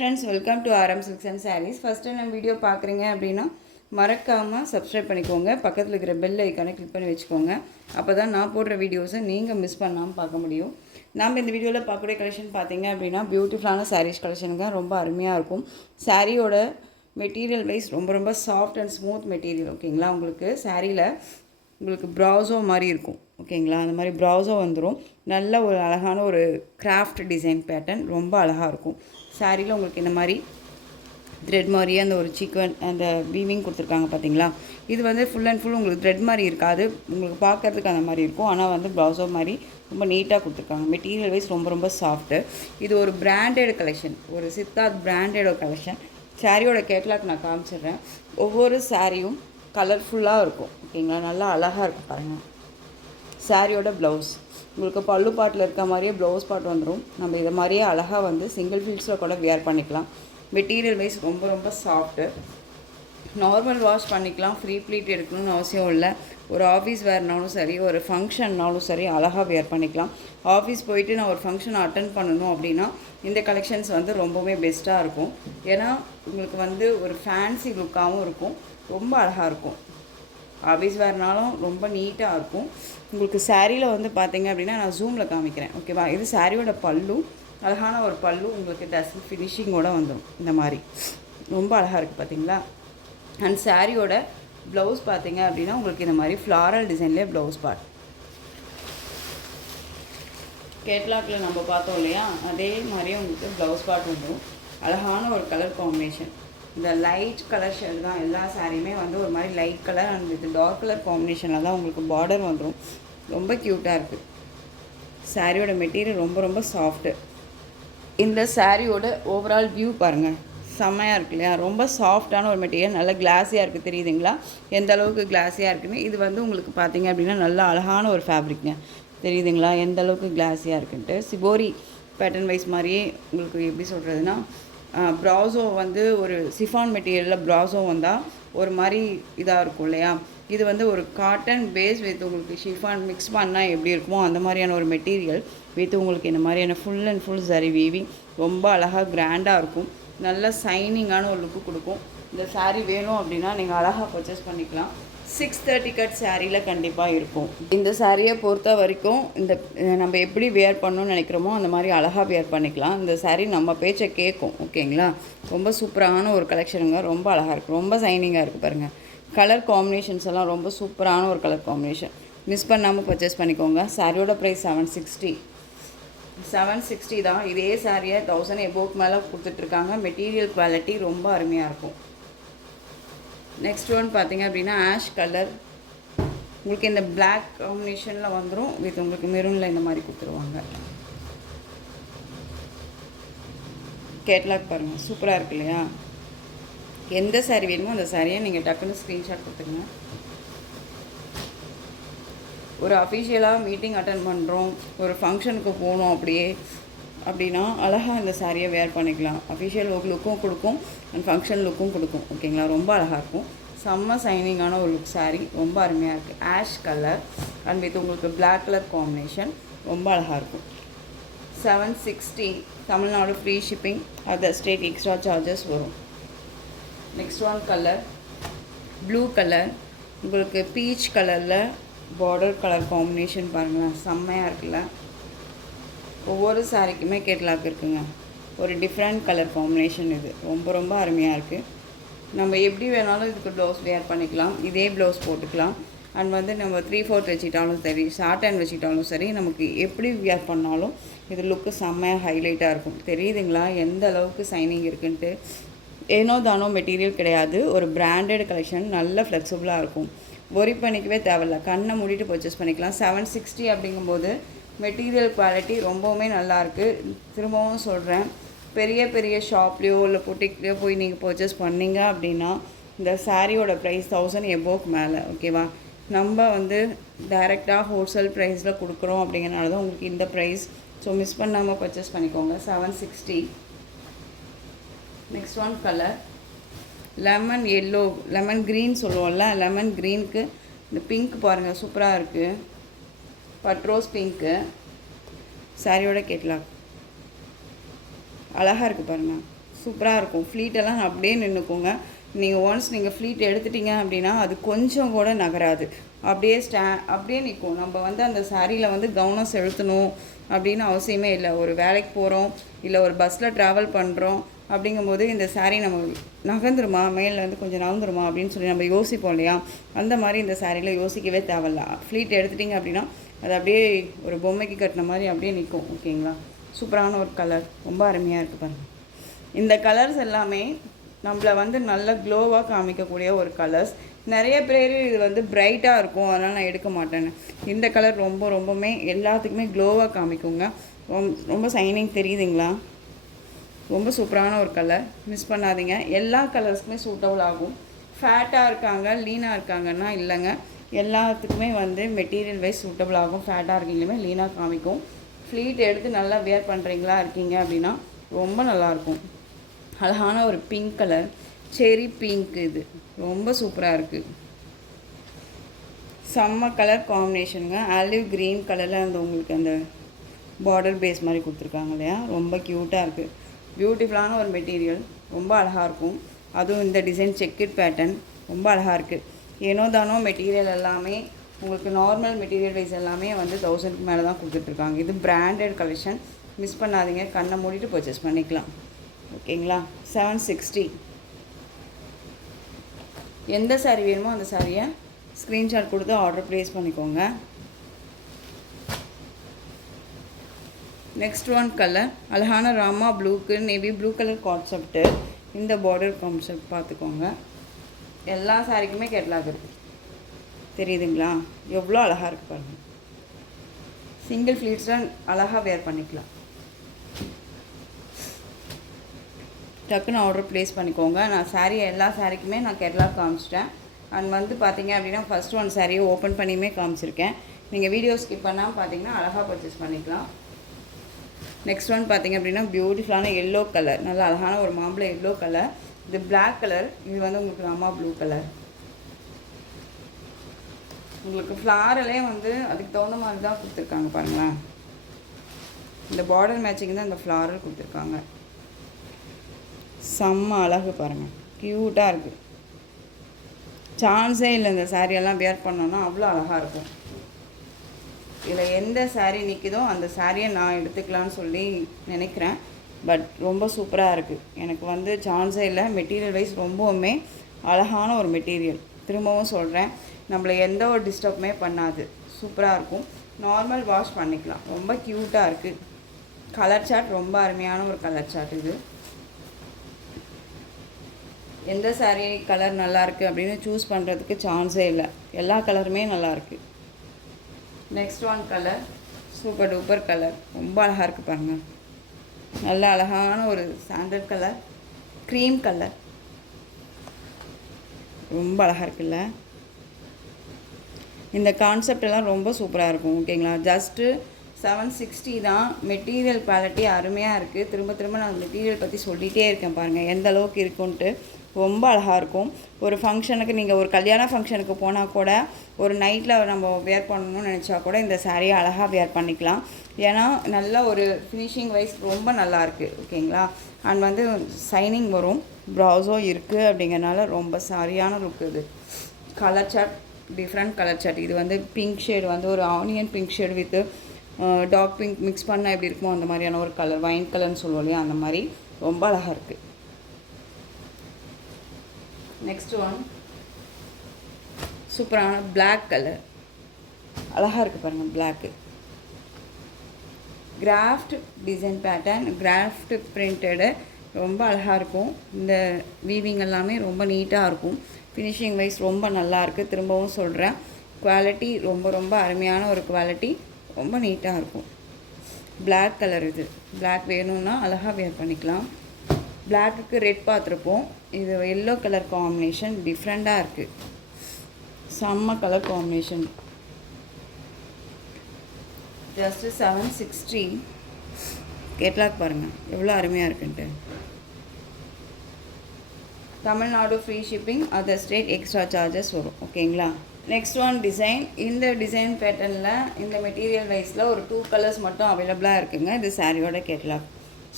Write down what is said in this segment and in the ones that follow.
friends, welcome to RM Silks and Sarees. First time நம்ம video பார்க்குறீங்க அப்படின்னா மறக்காமல் சப்ஸ்கிரைப் பண்ணிக்கோங்க. பக்கத்தில் இருக்கிற பெல் ஐக்கானை கிளிக் பண்ணி வச்சுக்கோங்க. அப்போ தான் நான் போடுற வீடியோஸை நீங்கள் மிஸ் பண்ணாமல் பார்க்க முடியும். நாம் இந்த வீடியோவில் பார்க்கக்கூடிய கலெக்ஷன் பார்த்தீங்க அப்படின்னா பியூட்டிஃபுல்லான சாரீஸ் கலெக்ஷனுங்க. ரொம்ப அருமையாக இருக்கும். சாரியோட மெட்டீரியல் வைஸ் ரொம்ப சாஃப்ட் அண்ட் ஸ்மூத் மெட்டீரியல். ஓகேங்களா, உங்களுக்கு சாரியில் உங்களுக்கு ப்ராஸோ மாதிரி இருக்கும். ஓகேங்களா, அந்த மாதிரி ப்ராஸோ வந்துடும். நல்ல ஒரு அழகான ஒரு கிராஃப்ட் டிசைன் பேட்டர்ன் ரொம்ப அழகாக இருக்கும். சாரியில் உங்களுக்கு இந்த மாதிரி த்ரெட் மாதிரியே அந்த ஒரு சிக்கன் அந்த வீவிங் கொடுத்துருக்காங்க பார்த்தீங்களா. இது வந்து ஃபுல் அண்ட் ஃபுல் உங்களுக்கு த்ரெட் மாதிரி இருக்காது, உங்களுக்கு பார்க்குறதுக்கு அந்த மாதிரி இருக்கும். ஆனால் வந்து ப்ளவுஸோ மாதிரி ரொம்ப நீட்டாக கொடுத்துருக்காங்க. மெட்டீரியல் வைஸ் ரொம்ப சாஃப்ட்டு. இது ஒரு பிராண்டட் கலெக்ஷன், ஒரு சித்தார்த் பிராண்டட் கலெக்ஷன். சாரியோட கேட்லாக் நான் காமிச்சிடுறேன். ஒவ்வொரு சாரியும் கலர்ஃபுல்லாக இருக்கும். ஓகேங்களா, நல்லா அழகாக இருக்கும் பாருங்கள். சாரியோட ப்ளவுஸ் உங்களுக்கு பல்லு பாட்டில் இருக்க மாதிரியே ப்ளவுஸ் பாட் வந்துடும். நம்ம இதை மாதிரியே அழகாக வந்து சிங்கிள் ஃபீல்ட்ஸில் கூட வியர் பண்ணிக்கலாம். மெட்டீரியல் வைஸ் ரொம்ப சாஃப்ட்டு. நார்மல் வாஷ் பண்ணிக்கலாம், ஃப்ரீ ப்ளீட் எடுக்கணும்னு அவசியம் இல்லை. ஒரு ஆஃபீஸ் வேர்னாலும் சரி, ஒரு ஃபங்க்ஷன்னாலும் சரி அழகாக வியர் பண்ணிக்கலாம். ஆஃபீஸ் போயிட்டு நான் ஒரு ஃபங்க்ஷன் அட்டன் பண்ணணும் அப்படின்னா இந்த கலெக்ஷன்ஸ் வந்து ரொம்பவே பெஸ்ட்டாக இருக்கும். ஏன்னா உங்களுக்கு வந்து ஒரு ஃபேன்சி லுக்காகவும் இருக்கும், ரொம்ப அழகாக இருக்கும். ஆஃபீஸ் வேர்னாலும் ரொம்ப நீட்டாக இருக்கும். உங்களுக்கு சாரியில் வந்து பார்த்தீங்க அப்படின்னா நான் ஜூமில் காமிக்கிறேன். ஓகேவா, இது சாரியோட பல்லு, அழகான ஒரு பல்லு. உங்களுக்கு டஸ்ட் ஃபினிஷிங்கோடு வந்துடும். இந்த மாதிரி ரொம்ப அழகாக இருக்குது பார்த்தீங்களா. அண்ட் சாரியோட ப்ளவுஸ் பார்த்தீங்க அப்படின்னா உங்களுக்கு இந்த மாதிரி ஃப்ளாரல் டிசைன்லேயே ப்ளவுஸ் பார்ட். கேட்லாக்கில் நம்ம பார்த்தோம் இல்லையா, அதே மாதிரியே உங்களுக்கு ப்ளவுஸ் பார்ட் வந்துடும். அழகான ஒரு கலர் காம்பினேஷன். இந்த லைட் கலர் ஷேட் தான் எல்லா சாரியுமே வந்து ஒரு மாதிரி light colour and with dark colour காம்பினேஷனில் தான் உங்களுக்கு பார்டர் வந்துடும். ரொம்ப க்யூட்டாக இருக்குது. சாரியோட மெட்டீரியல் ரொம்ப சாஃப்ட்டு. இந்த சாரியோட ஓவரால் வியூ பாருங்கள், செம்மையாக இருக்கு இல்லையா. ரொம்ப சாஃப்டான ஒரு மெட்டீரியல், நல்லா கிளாஸியாக இருக்குது. தெரியுதுங்களா எந்த அளவுக்கு கிளாஸியாக இருக்குன்னு. இது வந்து உங்களுக்கு பார்த்தீங்க அப்படின்னா நல்லா அழகான ஒரு ஃபேப்ரிக்ங்க. தெரியுதுங்களா எந்த அளவுக்கு கிளாஸியாக இருக்குன்ட்டு. சிபோரி பேட்டர்ன் வைஸ் மாதிரியே உங்களுக்கு எப்படி சொல்கிறதுனா, ப்ராஸோ வந்து ஒரு சிஃபான் மெட்டீரியலில் ப்ராஸோ வந்தால் ஒரு மாதிரி இதாக இருக்கும் இல்லையா. இது வந்து ஒரு காட்டன் பேஸ் வித் உங்களுக்கு ஷிஃபான் மிக்ஸ் பண்ணால் எப்படி இருக்குமோ அந்த மாதிரியான ஒரு மெட்டீரியல் வித் உங்களுக்கு இந்த மாதிரியான ஃபுல் அண்ட் ஃபுல் சரி வீவிங் ரொம்ப அழகாக கிராண்டாக இருக்கும். நல்ல சைனிங்கான ஒரு லுக்கு கொடுக்கும். இந்த சாரீ வேணும் அப்படின்னா நீங்கள் அழகாக பர்ச்சேஸ் பண்ணிக்கலாம். 630 கட் சாரியில் கண்டிப்பாக இருக்கும். இந்த சாரியை பொறுத்த வரைக்கும் இந்த நம்ம எப்படி வியர் பண்ணணும்னு நினைக்கிறோமோ அந்த மாதிரி அழகாக வியர் பண்ணிக்கலாம். இந்த சாரீ நம்ம பேச்சை கேட்கும். ஓகேங்களா, ரொம்ப சூப்பரான ஒரு கலெக்ஷனுங்க. ரொம்ப அழகாக இருக்குது, ரொம்ப சைனிங்காக இருக்குது பாருங்கள். கலர் காம்பினேஷன்ஸ் எல்லாம் ரொம்ப சூப்பரான ஒரு கலர் காம்பினேஷன். மிஸ் பண்ணாமல் பர்ச்சேஸ் பண்ணிக்கோங்க. சாரியோட ப்ரைஸ் 760 தான். இதே சாரியை 1000 எபோவுக்கு மேலே கொடுத்துட்ருக்காங்க. மெட்டீரியல் குவாலிட்டி ரொம்ப அருமையாக இருக்கும். நெக்ஸ்ட் ஒன் பார்த்தீங்க அப்படின்னா ஆஷ் கலர். உங்களுக்கு இந்த பிளாக் காம்பினேஷனில் வந்துடும் வித் உங்களுக்கு மெரூனில் இந்த மாதிரி கொடுத்துருவாங்க. கேட்லாக் பாருங்கள், சூப்பராக இருக்கு இல்லையா. எந்த சாரீ வேணுமோ அந்த சாரியை நீங்கள் டக்குன்னு ஸ்க்ரீன்ஷாட் கொடுத்துருங்க. ஒரு அஃபிஷியலாக மீட்டிங் அட்டன் பண்ணுறோம், ஒரு ஃபங்க்ஷனுக்கு போகணும் அப்படின்னா அழகாக இந்த சாரியை வேர் பண்ணிக்கலாம். அஃபிஷியல் லுக்கும் கொடுக்கும் அண்ட் ஃபங்க்ஷன் லுக்கும் கொடுக்கும். ஓகேங்களா, ரொம்ப அழகாக இருக்கும். செம்ம சைனிங்கான ஒரு லுக் சாரீ, ரொம்ப அருமையாக இருக்குது. ஆஷ் கலர் அண்ட் வித் உங்களுக்கு பிளாக் கலர் காம்பினேஷன் ரொம்ப அழகாக இருக்கும். 760 Tamil Nadu free shipping, other state extra charges வரும். Next one colour blue colour. உங்களுக்கு பீச் கலரில் பார்டர் கலர் காம்பினேஷன் பாருங்களேன், செம்மையாக இருக்குல்ல. ஒவ்வொரு சாரிக்குமே கேட்லாக் இருக்குங்க. ஒரு டிஃப்ரெண்ட் கலர் காம்பினேஷன். இது ரொம்ப அருமையாக இருக்குது. நம்ம எப்படி வேணாலும் இதுக்கு ப்ளவுஸ் வேர் பண்ணிக்கலாம். இதே ப்ளவுஸ் போட்டுக்கலாம். அண்ட் வந்து நம்ம 3/4 வச்சுக்கிட்டாலும் சரி, ஷார்ட் ஹேண்ட் வச்சுக்கிட்டாலும் சரி, நமக்கு எப்படி வியர் பண்ணாலும் இது லுக்கு செம்மையாக ஹைலைட்டாக இருக்கும். தெரியுதுங்களா எந்த அளவுக்கு சைனிங் இருக்குன்ட்டு. ஏனோ தானோ மெட்டீரியல் கிடையாது, ஒரு பிராண்டட் கலெக்ஷன். நல்ல ஃப்ளெக்சிபிளாக இருக்கும். ஒரி பண்ணிக்கவே தேவையில்ல, கண்ணை மூடிட்டு பர்ச்சேஸ் பண்ணிக்கலாம். 760 அப்படிங்கும்போது மெட்டீரியல் குவாலிட்டி ரொம்பவுமே நல்லாயிருக்கு. திரும்பவும் சொல்கிறேன், பெரிய ஷாப்லேயோ இல்லை புட்டிக்லேயோ போய் நீங்கள் பர்ச்சேஸ் பண்ணிங்க அப்படின்னா இந்த சாரியோட ப்ரைஸ் 1000 எபோவுக்கு மேலே. ஓகேவா, நம்ம வந்து டைரெக்டாக ஹோல்சேல் ப்ரைஸில் கொடுக்குறோம் அப்படிங்கிறனால தான் உங்களுக்கு இந்த ப்ரைஸ். ஸோ மிஸ் பண்ணாமல் பர்ச்சேஸ் பண்ணிக்கோங்க. 760. Next one colour lemon yellow, lemon green சொல்லுவோம்ல, லெமன் க்ரீனுக்கு இந்த பிங்க் பாருங்கள், சூப்பராக இருக்குது. பட்ரோஸ் பிங்க்கு. சாரியோட கேட்லாக் அழகாக இருக்குது பாருங்கள். சூப்பராக இருக்கும். ஃப்ளீட்டெல்லாம் அப்படியே நின்றுக்குங்க. நீங்கள் ஒன்ஸ் நீங்கள் ஃப்ளீட் எடுத்துட்டிங்க அப்படின்னா அது கொஞ்சம் கூட நகராது. அப்படியே அப்படியே நிற்கும். நம்ம வந்து அந்த சாரியில் வந்து கவனம் செலுத்தணும் அப்படின்னு அவசியமே இல்லை. ஒரு வேலைக்கு போகிறோம், இல்லை ஒரு பஸ்ஸில் ட்ராவல் பண்ணுறோம் அப்படிங்கும்போது இந்த சாரீ நம்ம நகர்ந்துருமா, மேலேருந்து கொஞ்சம் நகர்ந்துருமா அப்படின்னு சொல்லி நம்ம யோசிப்போம் இல்லையா? அந்த மாதிரி இந்த சாரியில் யோசிக்கவே தேவையில்ல. ஃப்ளீட் எடுத்துட்டிங்க அப்படின்னா அது அப்படியே ஒரு பொம்மைக்கு கட்டின மாதிரி அப்படியே நிற்கும். ஓகேங்களா? சூப்பரான ஒரு கலர், ரொம்ப அருமையாக இருக்குது பாருங்கள். இந்த கலர்ஸ் எல்லாமே நம்மளை வந்து நல்ல க்ளோவாக காமிக்கக்கூடிய ஒரு கலர்ஸ். நிறைய பேர் இது வந்து பிரைட்டாக இருக்கும், அதனால் நான் எடுக்க மாட்டேன்னு. இந்த கலர் ரொம்பவுமே எல்லாத்துக்குமே க்ளோவாக காமிக்குங்க. ரொம்ப சைனிங் தெரியுதுங்களா? ரொம்ப சூப்பரான ஒரு கலர், மிஸ் பண்ணாதீங்க. எல்லா கலர்ஸ்க்குமே சூட்டபுள் ஆகும். ஃபேட்டாக இருக்காங்க, லீனாக இருக்காங்கன்னா இல்லைங்க, எல்லாத்துக்குமே வந்து மெட்டீரியல் வைஸ் சூட்டபுள் ஆகும். ஃபேட்டாக இருக்கீங்களுமே லீனாக காமிக்கும். ஃப்ளீட் எடுத்து நல்லா வேர் பண்ணுறீங்களா இருக்கீங்க அப்படின்னா ரொம்ப நல்லாயிருக்கும். அழகான ஒரு பிங்க் கலர், செரி பிங்க், இது ரொம்ப சூப்பராக இருக்குது. செம்ம கலர் காம்பினேஷனுங்க. ஆலிவ் க்ரீன் கலரில் அந்த உங்களுக்கு அந்த பார்டர் பேஸ் மாதிரி கொடுத்துருக்காங்க இல்லையா? ரொம்ப க்யூட்டாக இருக்குது. பியூட்டிஃபுல்லான ஒரு மெட்டீரியல், ரொம்ப அழகாக இருக்கும். அதுவும் இந்த டிசைன் செக்கட் பேட்டர்ன் ரொம்ப அழகாக இருக்குது. ஏனோ தானோ மெட்டீரியல் எல்லாமே உங்களுக்கு நார்மல் மெட்டீரியல் வைஸ் எல்லாமே வந்து 1000க்கு மேலே தான் கொடுத்துட்ருக்காங்க. இது பிராண்டட் கலெக்ஷன், மிஸ் பண்ணாதீங்க. கண்ணை மூடிட்டு பர்ச்சேஸ் பண்ணிக்கலாம். ஓகேங்களா? 760. எந்த சாரீ வேணுமோ அந்த சாரியை ஸ்க்ரீன்ஷாட் கொடுத்து ஆர்டர் ப்ளேஸ் பண்ணிக்கோங்க. நெக்ஸ்ட் ஒன் கலர், அழகான ராமா ப்ளூக்கு நேவி ப்ளூ கலர் கான்செப்ட்டு. இந்த பார்டர் கான்செப்ட் பார்த்துக்கோங்க. எல்லா சாரிக்குமே கேட்லாக் இருக்குது, தெரியுதுங்களா? எவ்வளோ அழகாக இருக்குது பாருங்கள். சிங்கிள் ஃப்ளீட்ஸில் அழகாக வேர் பண்ணிக்கலாம். டக்குன்னு ஆர்டர் ப்ளேஸ் பண்ணிக்கோங்க. நான் சாரீ எல்லா சாரிக்குமே நான் கேட்லாக் காமிச்சிட்டேன். அண்ட் வந்து பார்த்தீங்க அப்படின்னா ஃபஸ்ட் ஒன் சாரியை ஓப்பன் பண்ணியுமே காமிச்சிருக்கேன். நீங்கள் வீடியோ ஸ்கிப் பண்ணாமல் பார்த்தீங்கன்னா அழகாக பர்ச்சேஸ் பண்ணிக்கலாம். நெக்ஸ்ட் ஒன் பார்த்தீங்க அப்படின்னா பியூட்டிஃபுல்லான எல்லோ கலர், நல்லா அழகான ஒரு மாம்பழ எல்லோ கலர். இது பிளாக் கலர், இது வந்து உங்களுக்கு ராமா ப்ளூ கலர். உங்களுக்கு ஃப்ளாரலே வந்து அதுக்கு தகுந்த மாதிரி தான் கொடுத்துருக்காங்க பாருங்களேன். இந்த பார்டர் மேட்சிங் தான் இந்த ஃப்ளாரல் கொடுத்துருக்காங்க. செம்ம அழகு பாருங்கள், க்யூட்டாக இருக்குது. சான்ஸே இல்லை இந்த சாரியெல்லாம் வேர் பண்ணோன்னா அவ்வளோ அழகாக இருக்கும். இதில் எந்த சாரீ நிற்கிதோ அந்த சாரியை நான் எடுத்துக்கலான்னு சொல்லி நினைக்கிறேன். பட் ரொம்ப சூப்பராக இருக்குது. எனக்கு வந்து சான்ஸே இல்லை. மெட்டீரியல் வைஸ் ரொம்பவுமே அழகான ஒரு மெட்டீரியல். திரும்பவும் சொல்கிறேன், நம்மளை எந்த ஒரு டிஸ்டர்புமே பண்ணாது. சூப்பராக இருக்கும். நார்மல் வாஷ் பண்ணிக்கலாம். ரொம்ப க்யூட்டாக இருக்குது. கலர் சார்ட் ரொம்ப அருமையான ஒரு கலர் சார்ட் இது. எந்த சாரீ கலர் நல்லாயிருக்கு அப்படின்னு சூஸ் பண்ணுறதுக்கு சான்ஸே இல்லை. எல்லா கலருமே நல்லாயிருக்கு. Next one colour, super duper colour, ரொம்ப அழகாக இருக்குது பாருங்கள். நல்ல அழகான ஒரு சாண்டல் கலர், க்ரீம் கலர், ரொம்ப அழகாக இருக்குல்ல? இந்த கான்செப்ட் எல்லாம் ரொம்ப சூப்பராக இருக்கும். ஓகேங்களா? ஜஸ்ட்டு 760 தான். மெட்டீரியல் குவாலிட்டி அருமையாக இருக்குது. திரும்ப திரும்ப நான் மெட்டீரியல் பற்றி சொல்லிகிட்டே இருக்கேன் பாருங்கள் எந்த அளவுக்கு இருக்குன்ட்டு. ரொம்ப அழகாக இருக்கும். ஒரு ஃபங்க்ஷனுக்கு, நீங்கள் ஒரு கல்யாண ஃபங்க்ஷனுக்கு போனால் கூட ஒரு நைட்டில் நம்ம வேர் பண்ணணும்னு நினச்சா கூட இந்த சாரியை அழகாக வேர் பண்ணிக்கலாம். ஏன்னா நல்ல ஒரு ஃபினிஷிங் வைஸ் ரொம்ப நல்லாயிருக்கு. ஓகேங்களா? அண்ட் வந்து சைனிங் வரும், ப்ரௌஸோ இருக்குது. அப்படிங்கிறனால ரொம்ப சரியான லுக் இது. Colour chart different colour chart. இது வந்து பிங்க் ஷேடு, வந்து ஒரு onion pink shade with dark pink mix பண்ணால் எப்படி இருக்குமோ அந்த மாதிரியான ஒரு கலர், வைன் கலர்னு சொல்லுவோம் இல்லையா, அந்த மாதிரி ரொம்ப அழகாக இருக்குது. நெக்ஸ்ட் ஒன் சூப்பரான பிளாக் கலர், அழகாக இருக்குது பாருங்கள். Black craft design pattern, craft printed, ரொம்ப அழகாக இருக்கும். இந்த வீவிங் எல்லாமே ரொம்ப நீட்டாக இருக்கும். ஃபினிஷிங் வைஸ் ரொம்ப நல்லாயிருக்கு. திரும்பவும் சொல்கிறேன், குவாலிட்டி ரொம்ப அருமையான ஒரு குவாலிட்டி, ரொம்ப நீட்டாக இருக்கும். பிளாக் கலர், இது பிளாக் வேணும்னா அழகாக வேர் பண்ணிக்கலாம். பிளாக்குக்கு ரெட் பார்த்துருப்போம், இது எல்லோ கலர் காம்பினேஷன் டிஃப்ரெண்ட்டாக இருக்குது. செம்ம கலர் காம்பினேஷன். ஜஸ்ட்டு 760. கேட்லாக் பாருங்கள் எவ்வளோ அருமையாக இருக்குன்ட்டு. Tamil Nadu free shipping, other state extra charges வரும். ஓகேங்களா? Next one design. இந்த டிசைன் பேட்டர்னில் இந்த மெட்டீரியல் வைஸில் ஒரு 2 கலர்ஸ் மட்டும் அவைலபிளாக இருக்குங்க. இது சாரியோட கேட்லாக்.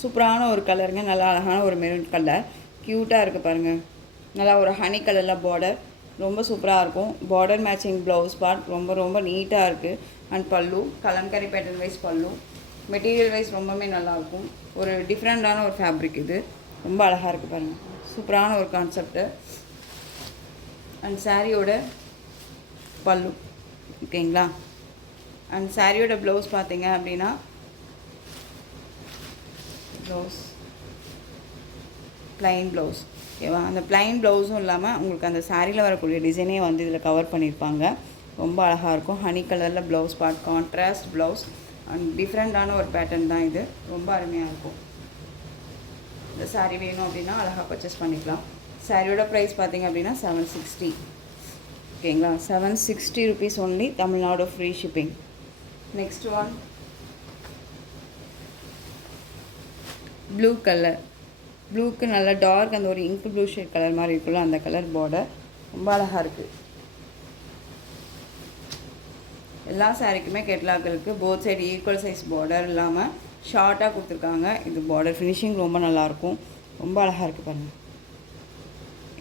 சூப்பரான ஒரு கலருங்க, நல்லா அழகான ஒரு மெரூன் கலர், க்யூட்டாக இருக்குது பாருங்கள். நல்லா ஒரு ஹனி கலரில் பார்டர், ரொம்ப சூப்பராக இருக்கும். பார்டர் மேட்சிங் ப்ளவுஸ் பார்ட் ரொம்ப ரொம்ப நீட்டாக இருக்குது. அண்ட் பல்லு கலம்கரி பேட்டர்ன் வைஸ் பல்லு, மெட்டீரியல் வைஸ் ரொம்பவே நல்லாயிருக்கும். ஒரு டிஃப்ரெண்ட்டான ஒரு ஃபேப்ரிக் இது, ரொம்ப அழகாக இருக்குது பாருங்கள். சூப்பரான ஒரு கான்செப்ட்டு. அண்ட் சாரியோட பல்லு ஓகேங்களா. அண்ட் சாரியோட ப்ளவுஸ் பார்த்தீங்க அப்படின்னா ப்ளவுஸ் ப்ளைன் ப்ளவுஸ் ஓகேவா. அந்த ப்ளைன் ப்ளவுஸும் இல்லாமல் உங்களுக்கு அந்த சாரியில் வரக்கூடிய டிசைனே வந்து இதில் கவர் பண்ணியிருப்பாங்க. ரொம்ப அழகாக இருக்கும். ஹனி கலரில் blouse part, contrast blouse and டிஃப்ரெண்ட்டான ஒரு பேட்டர்ன் தான் இது, ரொம்ப அருமையாக இருக்கும். இந்த சாரீ வேணும் அப்படின்னா அழகாக பர்ச்சேஸ் பண்ணிக்கலாம். சாரியோட ப்ரைஸ் பார்த்திங்க அப்படின்னா 760 ஓகேங்களா. 760 rupees only, Tamil Nadu free shipping. Next one blue colour, ப்ளூக்கு நல்லா டார்க் அந்த ஒரு இங்க் ப்ளூ ஷேட் கலர் மாதிரி இருக்குல்ல, அந்த கலர் பார்டர் ரொம்ப அழகாக இருக்குது. எல்லா சாரீக்குமே கேட்லாக்களுக்கு both side equal size border இல்லாமல் ஷார்ட்டாக கொடுத்துருக்காங்க. இது பார்டர் ஃபினிஷிங் ரொம்ப நல்லாயிருக்கும், ரொம்ப அழகாக இருக்குது பாருங்கள்.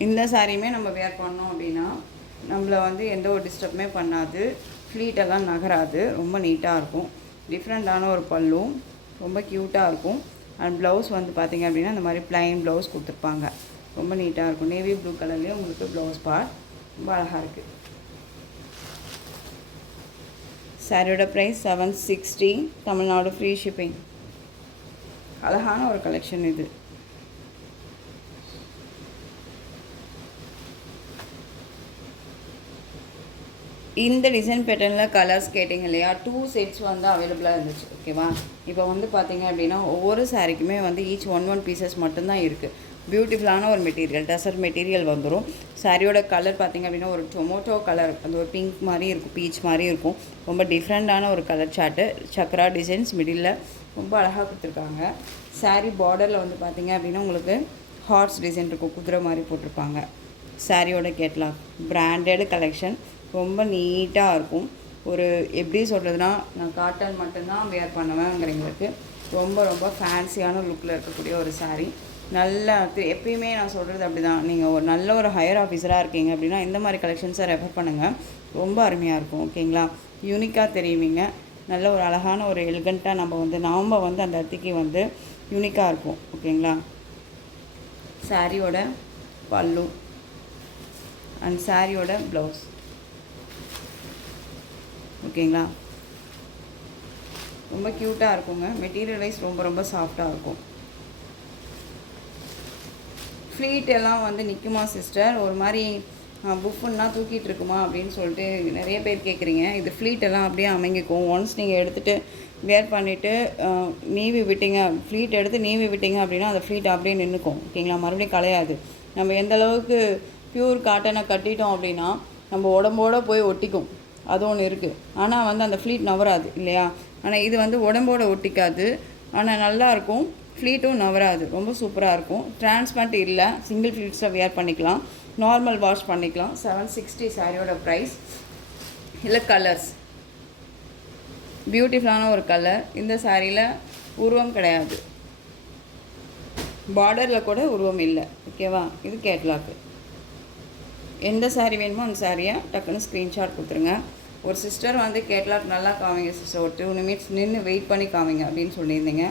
இந்த சாரியுமே நம்ம வேர் பண்ணோம் அப்படின்னா நம்மளை வந்து எந்த ஒரு டிஸ்டர்புமே பண்ணாது, ஃப்ளீட்டெல்லாம் நகராது, ரொம்ப நீட்டாக இருக்கும். டிஃப்ரெண்ட்டான ஒரு பல்லு, ரொம்ப க்யூட்டாக இருக்கும். அண்ட் ப்ளவுஸ் வந்து பார்த்திங்க அப்படின்னா இந்த மாதிரி ப்ளைன் ப்ளவுஸ் கொடுத்துருப்பாங்க, ரொம்ப நீட்டாக இருக்கும். நேவி ப்ளூ கலர்லேயும் உங்களுக்கு ப்ளவுஸ் பார்ட் ரொம்ப அழகாக இருக்குது. சாரியோட ப்ரைஸ் 760, தமிழ்நாடு ஃப்ரீ ஷிப்பிங். அழகான ஒரு கலெக்ஷன் இது. இந்த டிசைன் பேட்டர்னில் கலர்ஸ் கேட்டிங்க இல்லையா, 2 செட்ஸ் வந்து அவைலபிளாக இருந்துச்சு ஓகேவா. இப்போ வந்து பார்த்திங்க அப்படின்னா ஒவ்வொரு சாரிக்குமே வந்து ஈச் ஒன் பீசஸ் மட்டும்தான் இருக்குது. பியூட்டிஃபுல்லான ஒரு மெட்டீரியல், டசர் மெட்டீரியல் வந்துடும். சாரியோட கலர் பார்த்திங்க அப்படின்னா ஒரு டொமேட்டோ கலர், அந்த ஒரு பிங்க் மாதிரி இருக்கும், பீச் மாதிரி இருக்கும். ரொம்ப டிஃப்ரெண்ட்டான ஒரு colour chart, Chakra designs middle ரொம்ப அழகாக கொடுத்துருக்காங்க. சாரீ பார்டரில் வந்து பார்த்திங்க அப்படின்னா உங்களுக்கு ஹார்ஸ் டிசைன் இருக்கும், குதிரை மாதிரி போட்டிருப்பாங்க. சாரியோட கேட்லாக் பிராண்டட் கலெக்ஷன், ரொம்ப நீட்டாக இருக்கும். ஒரு எப்படி சொல்கிறதுனா, நான் காட்டன் மட்டும்தான் வேர் பண்ணுவேங்கிறவங்களுக்கு ரொம்ப ரொம்ப ஃபேன்சியான லுக்கில் இருக்கக்கூடிய ஒரு சாரீ. நல்லா எப்பயுமே நான் சொல்கிறது அப்படி தான், நீங்கள் ஒரு நல்ல ஒரு ஹையர் ஆஃபீஸராக இருக்கீங்க அப்படின்னா இந்த மாதிரி கலெக்ஷன்ஸை ரெஃபர் பண்ணுங்கள், ரொம்ப அருமையாக இருக்கும் ஓகேங்களா. யூனிக்காக தெரியுவீங்க, நல்ல ஒரு அழகான ஒரு எலிகண்ட்டாக நாம் வந்து அந்த இடத்துக்கு வந்து யூனிக்காக இருக்கும் ஓகேங்களா. சாரியோட பல்லு அண்ட் சாரியோட ப்ளவுஸ் ஓகேங்களா, ரொம்ப க்யூட்டாக இருக்குங்க. மெட்டீரியல் வைஸ் ரொம்ப ரொம்ப சாஃப்டாக இருக்கும். ஃப்ளீட் எல்லாம் வந்து நிற்குமா சிஸ்டர், ஒரு மாதிரி புஃபுன்னா தூக்கிட்டு இருக்குமா அப்படின்னு சொல்லிட்டு நிறைய பேர் கேட்குறீங்க. இது ஃப்ளீட் எல்லாம் அப்படியே அமைங்கிக்கும். ஒன்ஸ் நீங்கள் எடுத்துகிட்டு வேர் பண்ணிவிட்டு நீவி விட்டீங்க, ஃப்ளீட் எடுத்து நீவி விட்டீங்க அப்படின்னா அந்த ஃப்ளீட் அப்படியே நின்றுக்கும் ஓகேங்களா, மறுபடியும் கலையாது. நம்ம எந்த அளவுக்கு பியூர் காட்டனை கட்டிட்டோம் அப்படின்னா நம்ம உடம்போடு போய் ஒட்டிக்கும், அது ஒன்று இருக்குது. ஆனால் வந்து அந்த ஃப்ளீட் நவராது இல்லையா. ஆனால் இது வந்து உடம்போட ஒட்டிக்காது, ஆனால் நல்லாயிருக்கும், ஃப்ளீட்டும் நவராது, ரொம்ப சூப்பராக இருக்கும். டிரான்ஸ்பரண்ட் இல்லை, சிங்கிள் ஃப்ளீட்ஸில் வேர் பண்ணிக்கலாம், நார்மல் வாஷ் பண்ணிக்கலாம். 760 சாரியோட ப்ரைஸ். இல்லை கலர்ஸ் பியூட்டிஃபுல்லான ஒரு கலர். இந்த சாரியில் உருவம் கிடையாது, பார்டரில் கூட உருவம் இல்லை ஓகேவா. இது கேட்லாக்கு. எந்த சாரீ வேணுமோ அந்த சாரியை டக்குன்னு ஸ்க்ரீன்ஷாட் கொடுத்துருங்க. ஒரு சிஸ்டர் வந்து கேட்லாக் நல்லா காமிங்க சிஸ்டர், ஒரு 2 நிமிட்ஸ் நின்று வெயிட் பண்ணி காமிங்க அப்படின்னு சொல்லியிருந்தீங்க.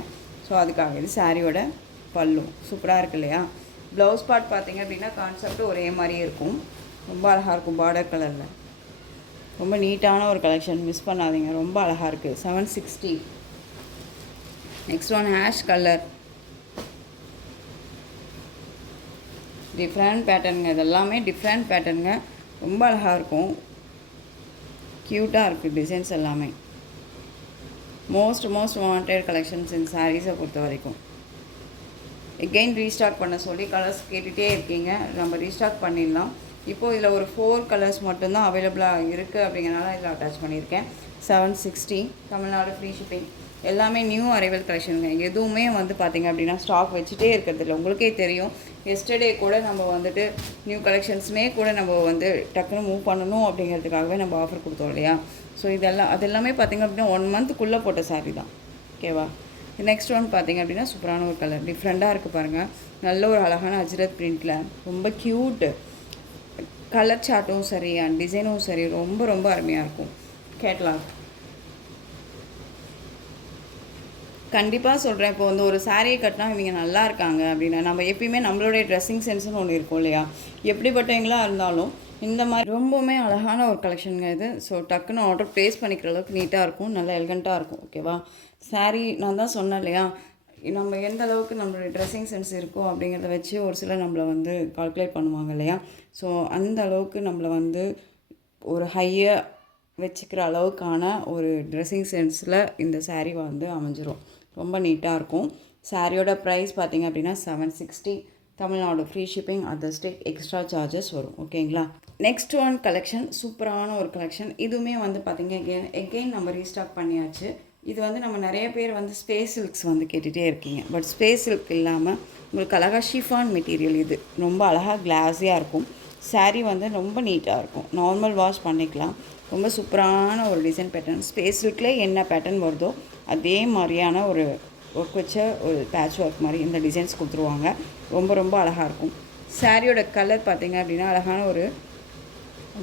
ஸோ அதுக்காக இது சாரியோட பல்லு சூப்பராக இருக்குது இல்லையா. ப்ளவுஸ் பார்ட் பார்த்திங்க அப்படின்னா கான்செப்ட் ஒரே மாதிரியே இருக்கும், ரொம்ப அழகாக இருக்கும். பார்டர் கலரில் ரொம்ப நீட்டான ஒரு கலெக்ஷன், மிஸ் பண்ணாதீங்க, ரொம்ப அழகாக இருக்குது. 760. Next one ash colour, different பேட்டர்னுங்க. இதெல்லாமே டிஃப்ரெண்ட் பேட்டர்னுங்க, ரொம்ப அழகாக இருக்கும், க்யூட்டாக இருக்குது டிசைன்ஸ் எல்லாமே. மோஸ்ட் வாண்டட் கலெக்ஷன்ஸ் இந்த சாரீஸை பொறுத்த வரைக்கும். எகெயின் ரீஸ்டாக் பண்ண சொல்லி கலர்ஸ் கேட்டுகிட்டே இருக்கீங்க, நம்ம ரீஸ்டாக் பண்ணிடலாம். இப்போது இதில் ஒரு 4 கலர்ஸ் மட்டும்தான் அவைலபிளாக இருக்குது அப்படிங்கிறனால இதில் அட்டாச் பண்ணியிருக்கேன். 760, தமிழ்நாடு ஃப்ரீ ஷிப்பிங். எல்லாமே நியூ அரைவல் கலெக்ஷனுங்க, எதுவுமே வந்து பார்த்திங்க அப்படின்னா ஸ்டாக் வச்சுட்டே இருக்கிறதில்ல, உங்களுக்கே தெரியும். எஸ்டர்டே கூட நம்ம வந்துட்டு நியூ கலெக்ஷன்ஸுமே கூட நம்ம வந்து டக்குன்னு மூவ் பண்ணணும் அப்படிங்கிறதுக்காகவே நம்ம ஆஃபர் கொடுத்தோம் இல்லையா. ஸோ அது எல்லாமே பார்த்திங்க அப்படின்னா 1 மந்த்துக்குள்ளே போட்ட சாரீ தான் ஓகேவா. நெக்ஸ்ட் ஒன் பார்த்திங்க அப்படின்னா சூப்பரான ஒரு கலர், டிஃப்ரெண்ட்டாக இருக்குது பாருங்கள். நல்ல ஒரு அழகான அஜ்ரத் பிரிண்டில் ரொம்ப க்யூட்டு. கலர் சார்ட்டும் சரி அண்ட் டிசைனும் சரி ரொம்ப ரொம்ப அருமையாக இருக்கும். கேட்லாக் கண்டிப்பாக சொல்கிறேன். இப்போ வந்து ஒரு சாரியை கட்டினா இவங்க நல்லா இருக்காங்க அப்படின்னா, நம்ம எப்பயுமே நம்மளுடைய ட்ரெஸ்ஸிங் சென்ஸ்னு ஒன்று இருக்கும் இல்லையா? எப்படிப்பட்டவங்களாக இருந்தாலும் இந்த மாதிரி ரொம்பவுமே அழகான ஒரு கலெக்ஷனுங்க இது. ஸோ டக்குன்னு ஆர்டர் ப்ளேஸ் பண்ணிக்கிற அளவுக்கு நீட்டாக இருக்கும், நல்லா எலிகண்ட்டாக இருக்கும். ஓகேவா? சாரீ நான் தான் சொன்னேன் இல்லையா, நம்ம எந்த அளவுக்கு நம்மளுடைய ட்ரெஸ்ஸிங் சென்ஸ் இருக்கும் அப்படிங்கிறத வச்சு ஒரு சிலர் நம்மளை வந்து கால்குலேட் பண்ணுவாங்க இல்லையா? ஸோ அந்த அளவுக்கு நம்மளை வந்து ஒரு ஹையாக வச்சுக்கிற அளவுக்கான ஒரு ட்ரெஸ்ஸிங் சென்ஸில் இந்த சாரீ வந்து அமைஞ்சிரும். ரொம்ப நீட்டாக இருக்கும். சாரியோட ப்ரைஸ் பார்த்திங்க அப்படின்னா 760. Tamil Nadu free shipping, other state extra charges வரும். ஓகேங்களா? நெக்ஸ்ட் ஒன் கலெக்ஷன் சூப்பரான ஒரு கலெக்ஷன். இதுவுமே வந்து பார்த்திங்க எகெயின் நம்ம ரீஸ்டாக் பண்ணியாச்சு. இது வந்து நம்ம நிறைய பேர் வந்து ஸ்பேஸ் சில்க்ஸ் வந்து கேட்டுகிட்டே இருக்கீங்க. பட் ஸ்பேஸ் சில்க் இல்லாமல் உங்களுக்கு அழகாக ஷிஃபான் மெட்டீரியல். இது ரொம்ப அழகாக கிளாஸியாக இருக்கும். சாரீ வந்து ரொம்ப நீட்டாக இருக்கும். நார்மல் வாஷ் பண்ணிக்கலாம். ரொம்ப சூப்பரான ஒரு டிசைன் பேட்டர்ன். ஸ்பேஸ் சில்க்லேயே என்ன பேட்டர்ன் வருதோ அதே மாதிரியான ஒரு ஒர்க் வச்ச ஒரு பேட்ச் ஒர்க் மாதிரி இந்த டிசைன்ஸ் கொடுத்துருவாங்க. ரொம்ப ரொம்ப அழகாக இருக்கும். சாரியோட கலர் பார்த்திங்க அப்படின்னா அழகான ஒரு